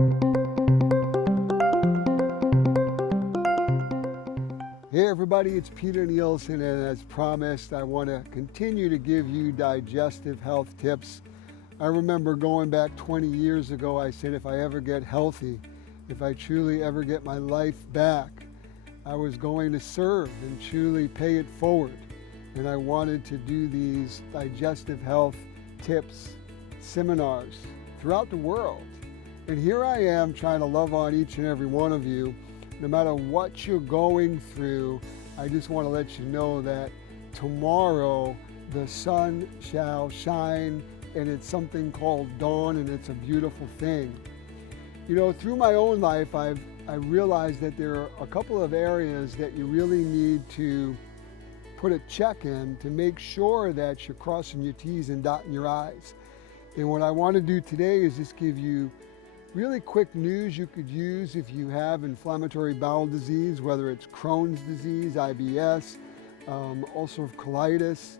Hey everybody, it's N Nielsen, and as promised, I want to continue to give you digestive health tips. I remember going back 20 years ago, I said if I ever get healthy, if I truly ever get my life back, I was going to serve and truly pay it forward. And I wanted to do these digestive health tips, seminars throughout the world. And here I am trying to love on each and every one of you. No matter what you're going through, I just want to let you know that tomorrow the sun shall shine, and it's something called dawn, and it's a beautiful thing. You know, through my own life, I realized that there are a couple of areas that you really need to put a check in to make sure that you're crossing your T's and dotting your I's. And what I want to do today is just give you really quick news you could use if you have inflammatory bowel disease, whether it's Crohn's disease, IBS, ulcerative colitis.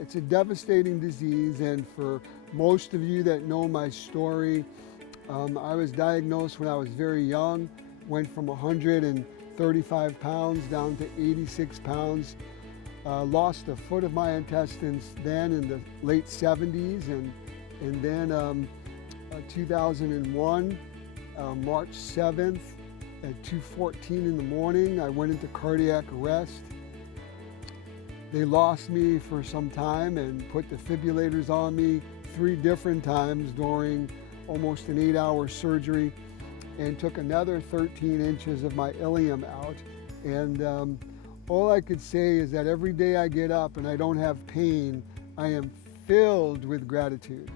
It's a devastating disease, and for most of you that know my story, I was diagnosed when I was very young, went from 135 pounds down to 86 pounds, lost a foot of my intestines then in the late 70s, and then 2001, March 7th at 2:14 in the morning, I went into cardiac arrest. They lost me for some time and put defibrillators on me 3 different times during almost an 8-hour surgery, and took another 13 inches of my ileum out. And all I could say is that every day I get up and I don't have pain, I am filled with gratitude.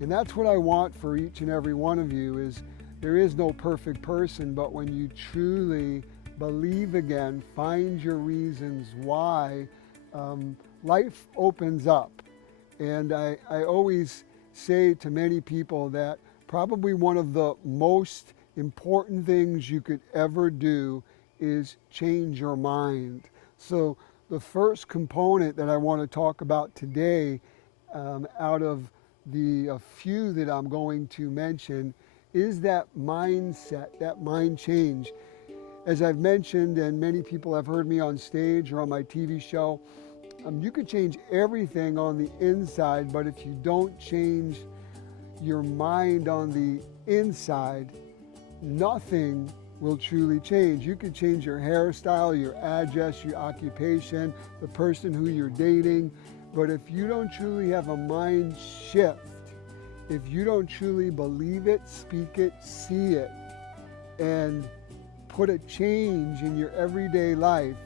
And that's what I want for each and every one of you. Is there is no perfect person, but when you truly believe again, find your reasons why, life opens up. And I always say to many people that probably one of the most important things you could ever do is change your mind. So the first component that I want to talk about today, out of the few that I'm going to mention, is that mindset, that mind change. As I've mentioned, and many people have heard me on stage or on my TV show, you can change everything on the inside, but if you don't change your mind on the inside, nothing will truly change. You can change your hairstyle, your address, your occupation, the person who you're dating, but if you don't truly have a mind shift, if you don't truly believe it, speak it, see it, and put a change in your everyday life,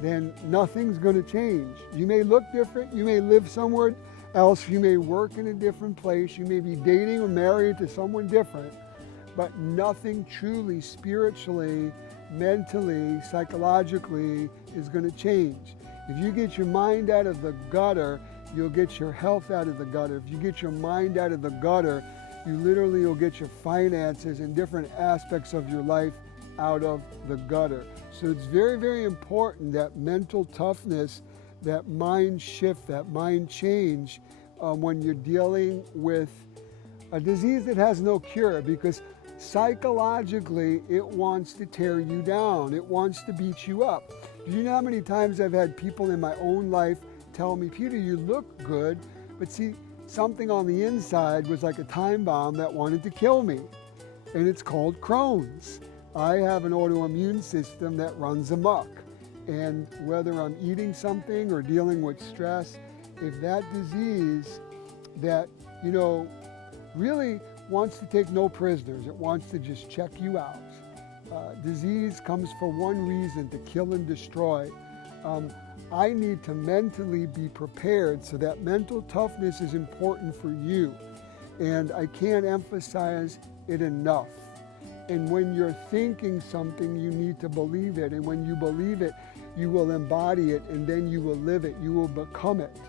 then nothing's going to change. You may look different, you may live somewhere else, you may work in a different place, you may be dating or married to someone different, but nothing truly, spiritually, mentally, psychologically is going to change. If you get your mind out of the gutter, you'll get your health out of the gutter. If you get your mind out of the gutter, you literally will get your finances and different aspects of your life out of the gutter. So it's very, very important that mental toughness, that mind shift, that mind change when you're dealing with a disease that has no cure, because psychologically it wants to tear you down. It wants to beat you up. Do you know how many times I've had people in my own life tell me, Peter, you look good, but see, something on the inside was like a time bomb that wanted to kill me. And it's called Crohn's. I have an autoimmune system that runs amok. And whether I'm eating something or dealing with stress, if that disease that, really wants to take no prisoners, it wants to just check you out. Disease comes for one reason, to kill and destroy. I need to mentally be prepared, so that mental toughness is important for you. And I can't emphasize it enough. And when you're thinking something, you need to believe it. And when you believe it, you will embody it, and then you will live it. You will become it.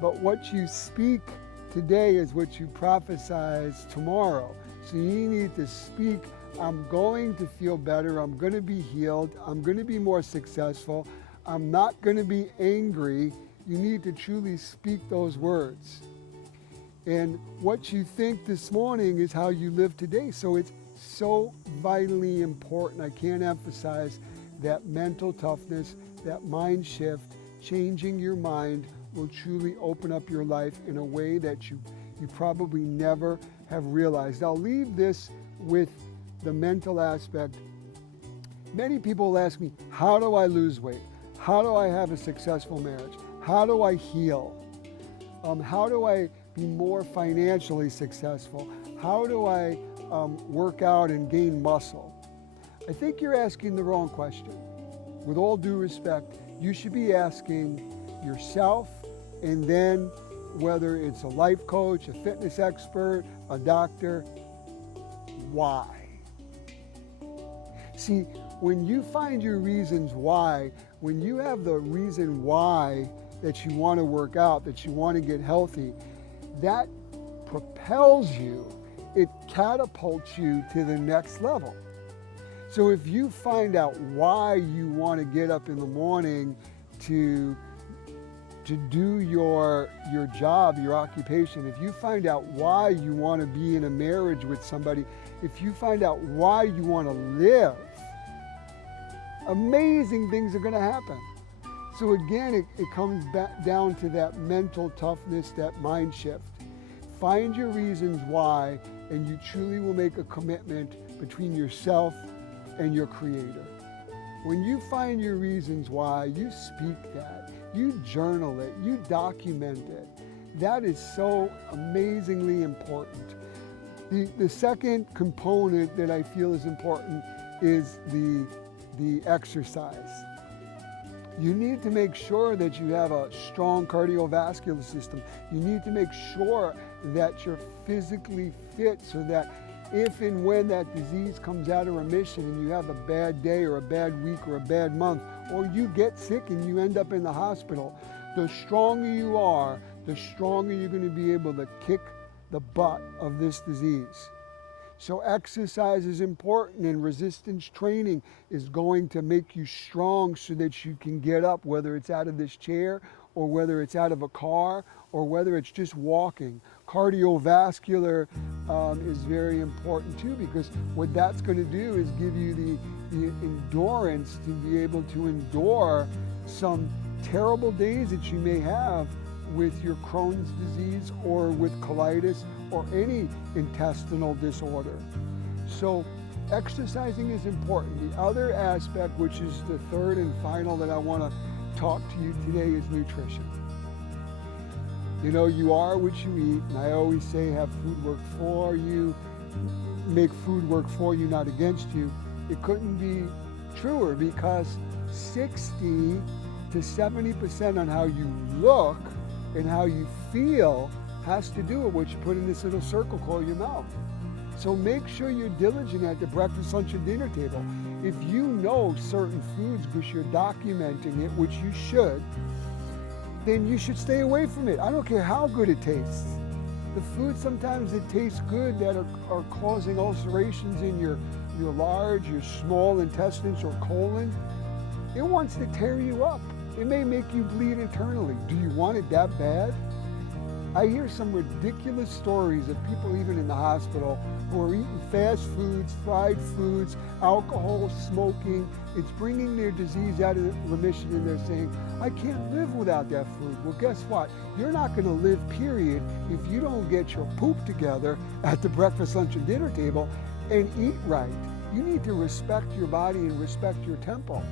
But what you speak today is what you prophesize tomorrow. So you need to speak, I'm going to feel better, I'm going to be healed, I'm going to be more successful, I'm not going to be angry. You need to truly speak those words. And what you think this morning is how you live today. So it's so vitally important. I can't emphasize that mental toughness, that mind shift, changing your mind will truly open up your life in a way that you probably never have realized. I'll leave this with the mental aspect. Many people ask me, how do I lose weight? How do I have a successful marriage? How do I heal? How do I be more financially successful? How do I work out and gain muscle? I think you're asking the wrong question. With all due respect, you should be asking yourself, and then whether it's a life coach, a fitness expert, a doctor, why? See, when you find your reasons why, when you have the reason why that you want to work out, that you want to get healthy, that propels you, it catapults you to the next level. So if you find out why you want to get up in the morning to do your job, your occupation, if you find out why you want to be in a marriage with somebody, if you find out why you want to live, amazing things are going to happen. So again, it comes back down to that mental toughness, that mind shift. Find your reasons why, and you truly will make a commitment between yourself and your Creator. When you find your reasons why, you speak that, you journal it, you document it. That is so amazingly important. The second component that I feel is important is the exercise. You need to make sure that you have a strong cardiovascular system. You need to make sure that you're physically fit so that if and when that disease comes out of remission and you have a bad day or a bad week or a bad month, or you get sick and you end up in the hospital, the stronger you are, the stronger you're going to be able to kick the butt of this disease. So exercise is important, and resistance training is going to make you strong so that you can get up, whether it's out of this chair or whether it's out of a car or whether it's just walking. Cardiovascular is very important too, because what that's going to do is give you the endurance to be able to endure some terrible days that you may have with your Crohn's disease or with colitis or any intestinal disorder. So exercising is important. The other aspect, which is the third and final that I want to talk to you today, is nutrition. You know, you are what you eat, and I always say have food work for you, make food work for you, not against you. It couldn't be truer, because 60 to 70% on how you look and how you feel has to do with what you put in this little circle called your mouth. So make sure you're diligent at the breakfast, lunch, and dinner table. If you know certain foods because you're documenting it, which you should, then you should stay away from it. I don't care how good it tastes. The food sometimes that tastes good that are causing ulcerations in your large, your small intestines or colon, it wants to tear you up. It may make you bleed internally. Do you want it that bad? I hear some ridiculous stories of people even in the hospital who are eating fast foods, fried foods, alcohol, smoking. It's bringing their disease out of remission, and they're saying, I can't live without that food. Well, guess what? You're not going to live, period, if you don't get your poop together at the breakfast, lunch, and dinner table and eat right. You need to respect your body and respect your temple.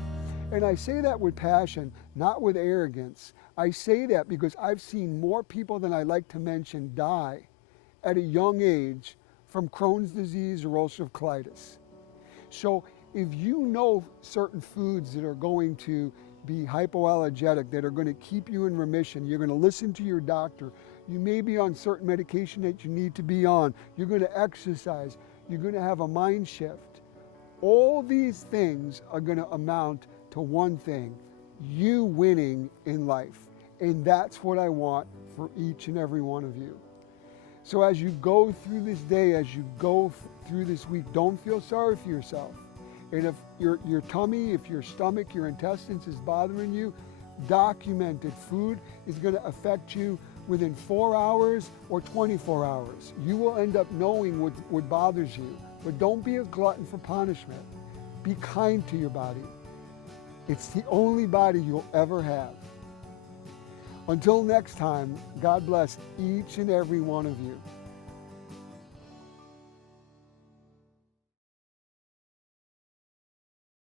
And I say that with passion, not with arrogance. I say that because I've seen more people than I like to mention die at a young age from Crohn's disease or ulcerative colitis. So if you know certain foods that are going to be hypoallergenic, that are going to keep you in remission, you're going to listen to your doctor, you may be on certain medication that you need to be on, you're going to exercise, you're going to have a mind shift. All these things are going to amount to one thing: you winning in life. And that's what I want for each and every one of you. So as you go through this day, as you go through this week, don't feel sorry for yourself. And if your tummy, if your stomach, your intestines is bothering you, document it. Food is going to affect you within 4 hours or 24 hours. You will end up knowing what bothers you. But don't be a glutton for punishment. Be kind to your body. It's the only body you'll ever have. Until next time, God bless each and every one of you.